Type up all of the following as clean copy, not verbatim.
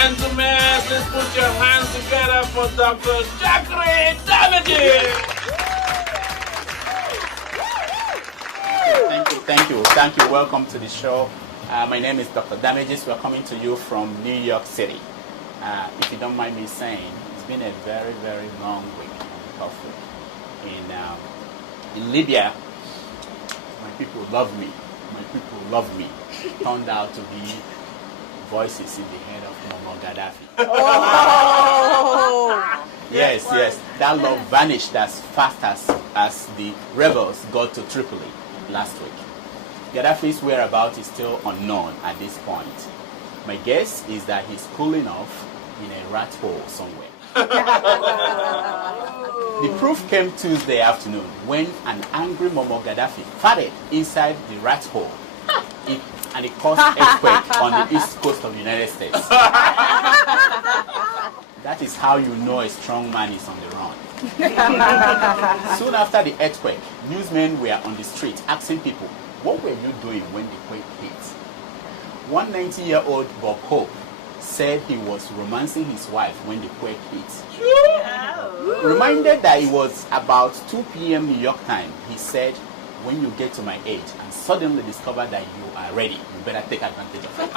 gentlemen, please put your hands together for Dr. Jackery Damages. Thank you. Welcome to the show. My name is Dr. Damages. We're coming to you from New York City. If you don't mind me saying, it's been a very, very long week, tough week. In Libya, my people love me. Turned out to be voices in the head of Muammar Gaddafi. Oh! Yes. That love vanished as fast as the rebels got to Tripoli last week. Gaddafi's whereabouts is still unknown at this point. My guess is that he's cooling off in a rat hole somewhere. The proof came Tuesday afternoon when an angry Muammar Gaddafi farted inside the rat hole. And it caused earthquake on the east coast of the United States. That is how you know a strong man is on the run. Soon after the earthquake, newsmen were on the street asking people, what were you doing when the quake hit? One 90-year-old Bob Hope said he was romancing his wife when the quake hit. Reminded that it was about 2 p.m. New York time, he said, when you get to my age and suddenly discover that you are ready, you better take advantage of it.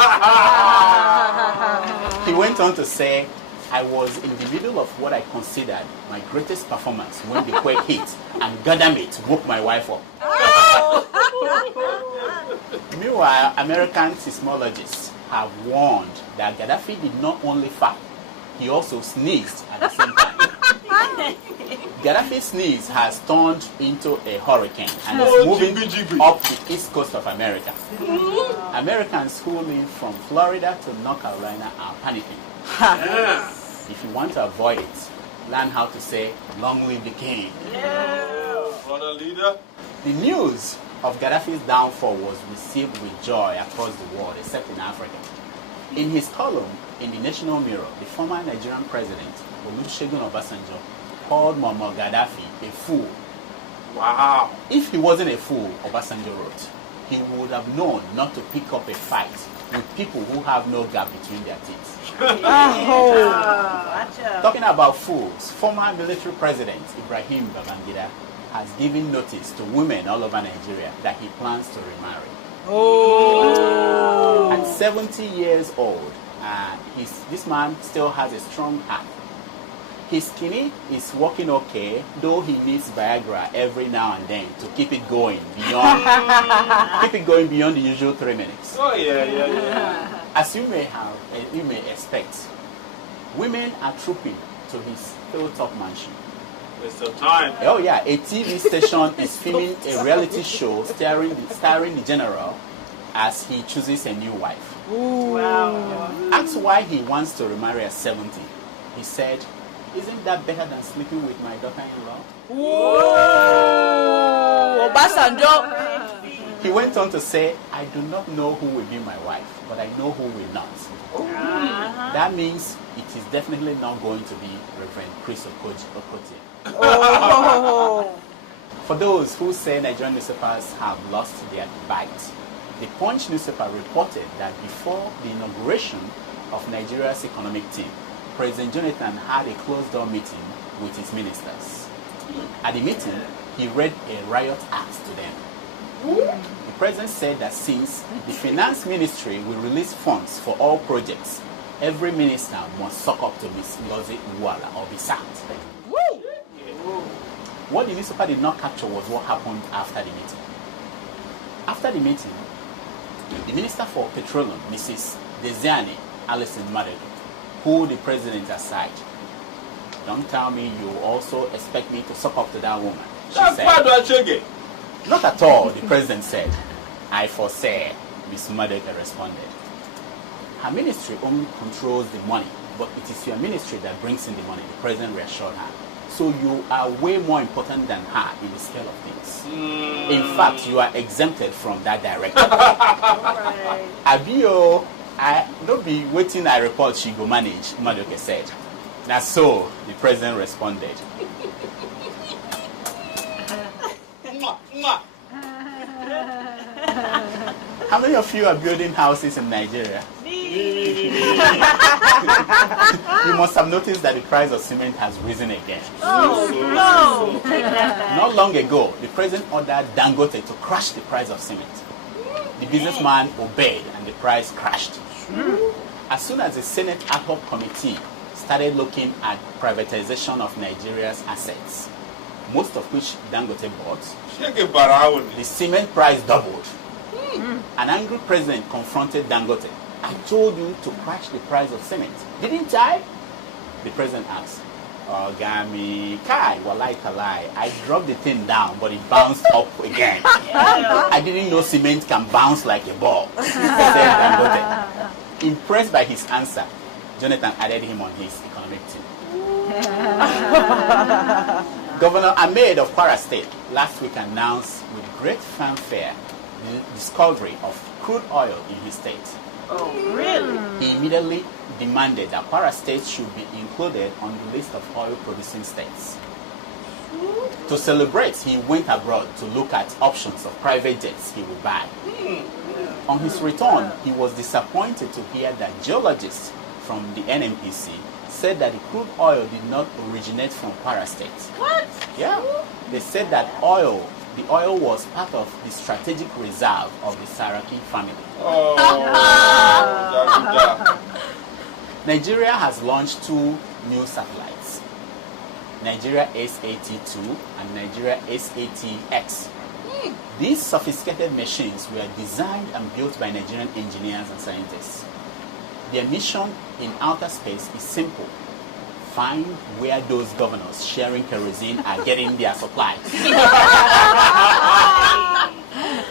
He went on to say, I was in the middle of what I considered my greatest performance when the quake hit, and goddamn it, woke my wife up. Meanwhile, American seismologists have warned that Gaddafi did not only fart, he also sneezed at the same time. Gaddafi's sneeze has turned into a hurricane and is moving up the east coast of America. Americans who live from Florida to North Carolina are panicking. If you want to avoid it, learn how to say, long live the king. Brother leader. The news of Gaddafi's downfall was received with joy across the world, except in Africa. In his column in the National Mirror, the former Nigerian president, Olusegun Obasanjo, called Muammar Gaddafi a fool. Wow. If he wasn't a fool, Obasanjo wrote, he would have known not to pick up a fight with people who have no gap between their teeth. Talking about fools, former military president Ibrahim Babangida has given notice to women all over Nigeria that he plans to remarry. At 70 years old, this man still has a strong heart. His kidney is working okay, though he needs Viagra every now and then to keep it going beyond the usual 3 minutes. Oh yeah. As you may expect, women are trooping to his hilltop mansion. It's the time. Oh yeah, a TV station is filming a reality show starring the general as he chooses a new wife. Wow. Asked why he wants to remarry at 70, he said, isn't that better than sleeping with my daughter-in-law? Whoa! Obasanjo. He went on to say, I do not know who will be my wife, but I know who will not. That means it is definitely not going to be Reverend Chris Okotie. For those who say Nigerian newspapers have lost their bite, the Punch newspaper reported that before the inauguration of Nigeria's economic team, President Jonathan had a closed-door meeting with his ministers. At the meeting, he read a riot act to them. The president said that since the finance ministry will release funds for all projects, every minister must suck up to Ms. Ngozi Uwala or be sacked. What the newspaper did not capture was what happened after the meeting. After the meeting, the Minister for Petroleum, Mrs. Desiane Alison Madedo, pulled the president aside. Don't tell me you also expect me to suck up to that woman, she said. Not at all, the president said. I foresee, Ms. Madedo responded. Her ministry only controls the money, but it is your ministry that brings in the money, the president reassured her. So you are way more important than her in the scale of things. In fact, you are exempted from that directive. Abio, I don't be waiting I report she go manage, Madoke said. Now so, the president responded. How many of you are building houses in Nigeria? You must have noticed that the price of cement has risen again. Oh, no. Not long ago, the president ordered Dangote to crash the price of cement. The businessman obeyed and the price crashed. As soon as the Senate ad hoc committee started looking at privatization of Nigeria's assets, most of which Dangote bought, the cement price doubled. An angry president confronted Dangote. I told you to crash the price of cement, didn't I? The president asked. Gami, Kai, walai kalai. I dropped the thing down, but it bounced up again. I didn't know cement can bounce like a ball, said Dangote. Impressed by his answer, Jonathan added him on his economic team. Governor Ahmed of Kwara State last week announced with great fanfare the discovery of crude oil in his state. Oh, really? He immediately demanded that Kwara State should be included on the list of oil-producing states. To celebrate, he went abroad to look at options of private jets he would buy. On his return, he was disappointed to hear that geologists from the NNPC said that the crude oil did not originate from Kwara State. What? Yeah. They said that the oil was part of the strategic reserve of the Saraki family. Nigeria has launched 2 new satellites, Nigeria SAT-2 and Nigeria SAT-X. These sophisticated machines were designed and built by Nigerian engineers and scientists. Their mission in outer space is simple. Find where those governors sharing kerosene are getting their supplies.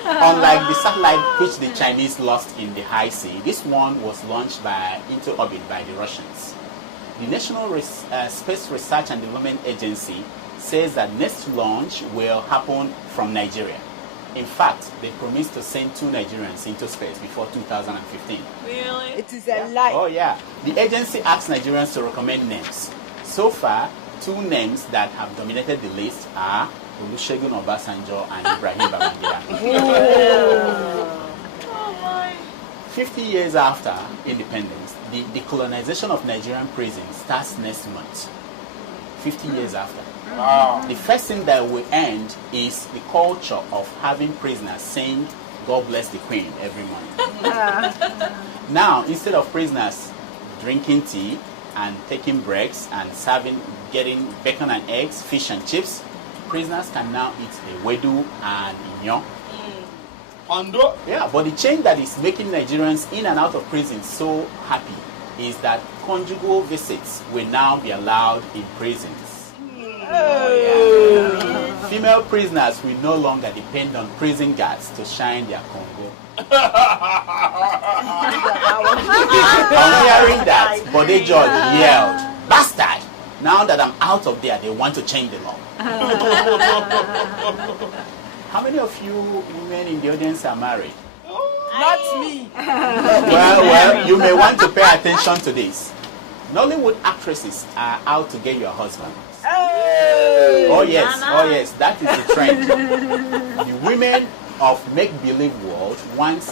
Unlike the satellite which the Chinese lost in the high sea, this one was launched into orbit by the Russians. The National Space Research and Development Agency says that next launch will happen from Nigeria. In fact, they promised to send 2 Nigerians into space before 2015. Really? It is a lie. Oh yeah. The agency asked Nigerians to recommend names. So far, 2 names that have dominated the list are Olusegun Obasanjo and Ibrahim Babangida. Oh my. 50 years after independence, the decolonization of Nigerian prisons starts next month. 50 years after. Wow. The first thing that will end is the culture of having prisoners saying, "God bless the Queen," every morning. Now, instead of prisoners drinking tea and taking breaks and getting bacon and eggs, fish and chips, prisoners can now eat ewedu and inyo. Ando. Yeah, but the change that is making Nigerians in and out of prison so happy is that conjugal visits will now be allowed in prisons. Oh, yeah. Female prisoners will no longer depend on prison guards to shine their Congo. On hearing that, Bode George yelled, "Bastard! Now that I'm out of there, they want to change the law." How many of you women in the audience are married? Not me. Well, you may want to pay attention to this. Nollywood actresses are out to get your husband. Oh yes, that is the trend. The women of make-believe world want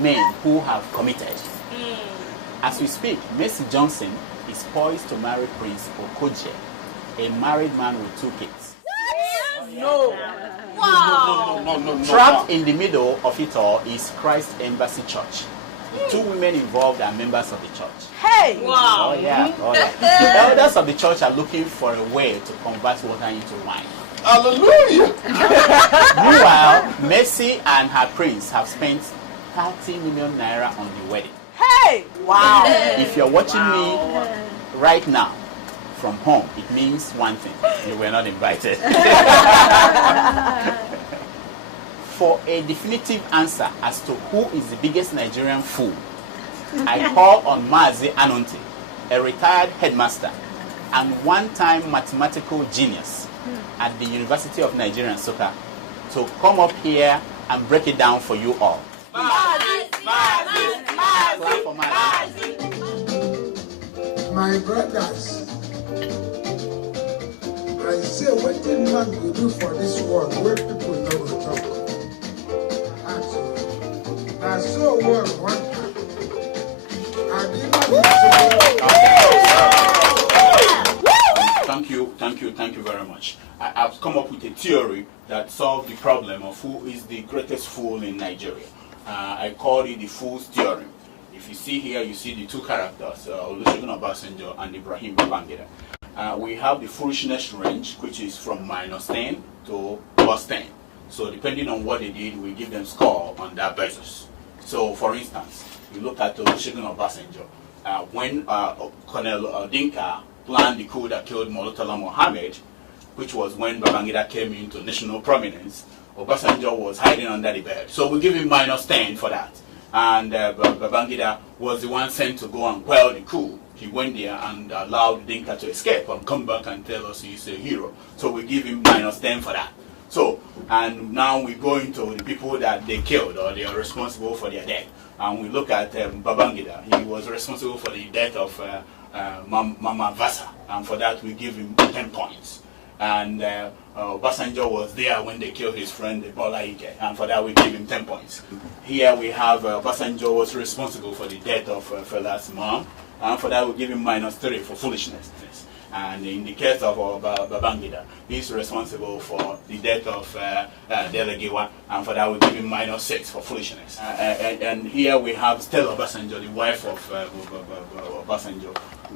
men who have committed. As we speak, Mercy Johnson is poised to marry Prince Okoje, a married man with 2 kids. No. Wow. No. Trapped in the middle of it all is Christ Embassy Church. The 2 women involved are members of the church. Hey! Wow. Oh yeah. The elders of the church are looking for a way to convert water into wine. Hallelujah. Meanwhile, Mercy and her prince have spent 30 million naira on the wedding. Hey! Wow. If you're watching me right now from home, it means one thing: you were not invited. For a definitive answer as to who is the biggest Nigerian fool, I call on Mazi Anonte, a retired headmaster and one-time mathematical genius at the University of Nigeria, Nsukka, to come up here and break it down for you all. Clap for Mazi. My brothers, I say what did man go do for this world where people know the talk. I saw world one time. I did not thank you very much. I've come up with a theory that solves the problem of who is the greatest fool in Nigeria. I call it the fool's theorem. If you see here, you see the two characters, Olusegun Obasanjo and Ibrahim Babangida. We have the foolishness range, which is from -10 to +10. So depending on what they did, we give them score on that basis. So for instance, you look at Olusegun Obasanjo. When Colonel Dinka planned the coup that killed Murtala Mohammed, which was when Babangida came into national prominence, Obasanjo was hiding under the bed. So we give him -10 for that. And Babangida was the one sent to go and quell the coup. He went there and allowed Dinka to escape and come back and tell us he's a hero. So we give him -10 for that. So, and now we go into the people that they killed or they are responsible for their death. And we look at Babangida. He was responsible for the death of Mama Vasa. And for that we give him 10 points. And Obasanjo was there when they killed his friend Ebola Ige, and for that we give him 10 points. Here we have Obasanjo was responsible for the death of Fela's mom, and for that we give him -3 for foolishness. And in the case of Babangida, he's responsible for the death of Delegiwa, and for that we give him -6 for foolishness. And here we have Stella Obasanjo, the wife of Obasanjo,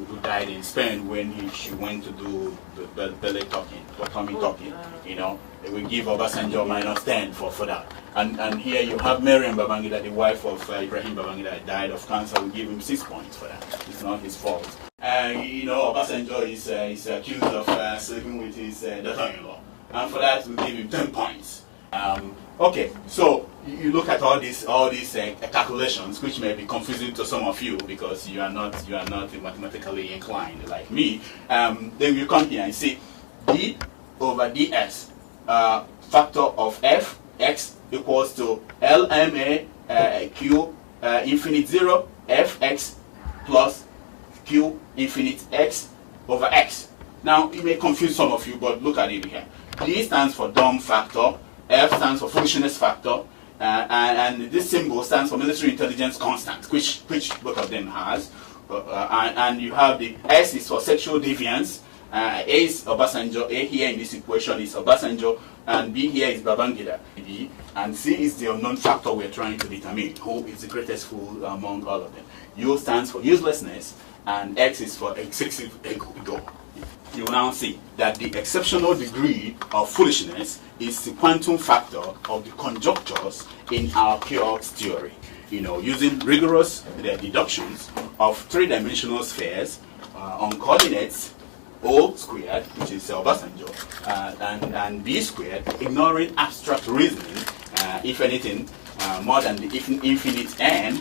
who died in Spain when she went to do the belly talking, or tummy talking. You know, we give Obasanjo -10 for that. And here you have Mariam Babangida, the wife of Ibrahim Babangida, died of cancer. We give him 6 points for that. It's not his fault. You know, Obasanjo is accused of sleeping with his daughter-in-law, and for that we give him 10 points. Okay, so you look at all these calculations, which may be confusing to some of you because you are not mathematically inclined like me. Then you come here and see d over ds, factor of f x equals to lma q infinite 0 fx plus q infinite x over x. Now it may confuse some of you, but look at it here. D stands for dumb factor, F stands for foolishness factor, and this symbol stands for military intelligence constant, which both of them has. And you have the S is for sexual deviance. A is Obasanjo. A here in this equation is Obasanjo, and B here is Babangida. And C is the unknown factor we're trying to determine who is the greatest fool among all of them. U stands for uselessness, and X is for excessive ego. You now see that the exceptional degree of foolishness is the quantum factor of the conjunctures in our chaos theory. You know, using rigorous deductions of three-dimensional spheres on coordinates O squared, which is Obasanjo, and B squared, ignoring abstract reasoning, if anything, more than the infinite n,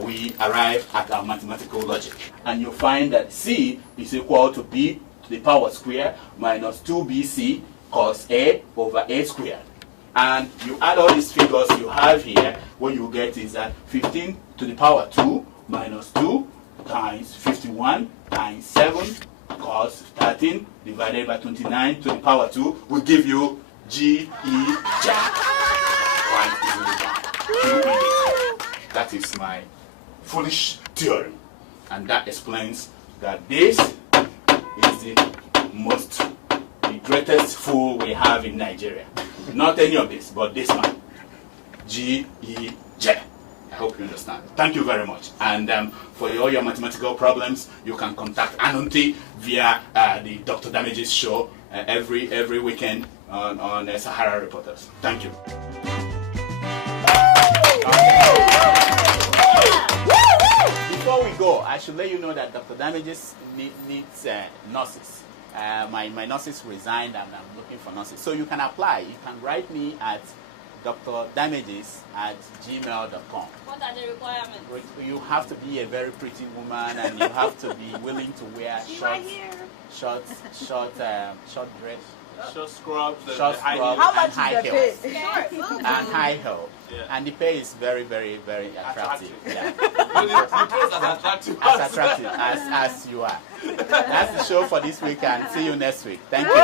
we arrive at our mathematical logic. And you find that C is equal to B to the power square minus 2bc cos A over A squared. And you add all these figures you have here, what you get is that 15 to the power 2 minus 2 times 51 times 7 cos 13 divided by 29 to the power 2 will give you G-E jack. That is my foolish theory. And that explains that this is the greatest fool we have in Nigeria. Not any of this, but this man. G-E-J. I hope you understand. Thank you very much. And for all your mathematical problems, you can contact Anunti via the Dr. Damages show every weekend on Sahara Reporters. Thank you. Before we go, I should let you know that Dr. Damages needs nurses. My nurses resigned and I'm looking for nurses. So you can apply. You can write me at drdamages@gmail.com. What are the requirements? You have to be a very pretty woman and you have to be willing to wear short dress. Short scrubs and Short high scrubs heels. How much and high is the heels. pay? And high heel. Yeah. And the pay is very, very, very attractive. Yeah. The place as attractive As attractive as you are. That's the show for this week and see you next week. Thank you.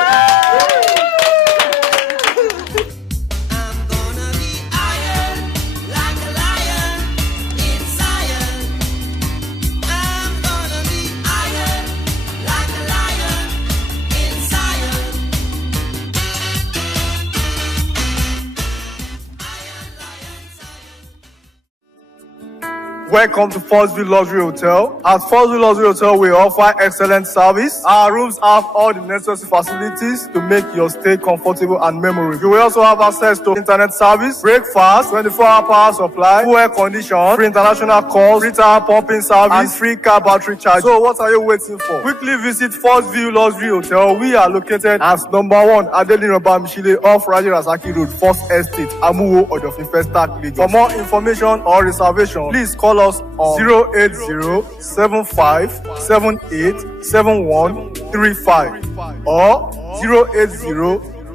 Welcome to First View Luxury Hotel. At First View Luxury Hotel, we offer excellent service. Our rooms have all the necessary facilities to make your stay comfortable and memorable. You will also have access to internet service, breakfast, 24-hour power supply, full air condition, free international calls, free tire pumping service, and free car battery charge. So what are you waiting for? Quickly visit First View Luxury Hotel. We are located at number 1 Adeola off Raji Rasaki Road, First Estate, Amuwo, Odofin Festac, Lagos. For more information or reservation, please call us on 080-7578-7135 or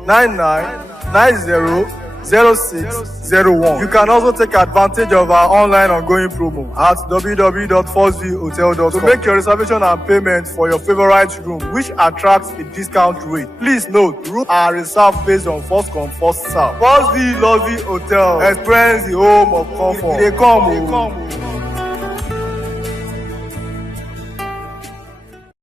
080-9990-0601. You can also take advantage of our online ongoing promo at www.firstviewhotel.com to make your reservation and payment for your favorite room, which attracts a discount rate. Please note, rooms are reserved based on first come, first serve. First View Luxury Hotel. Experience the home of comfort. They come.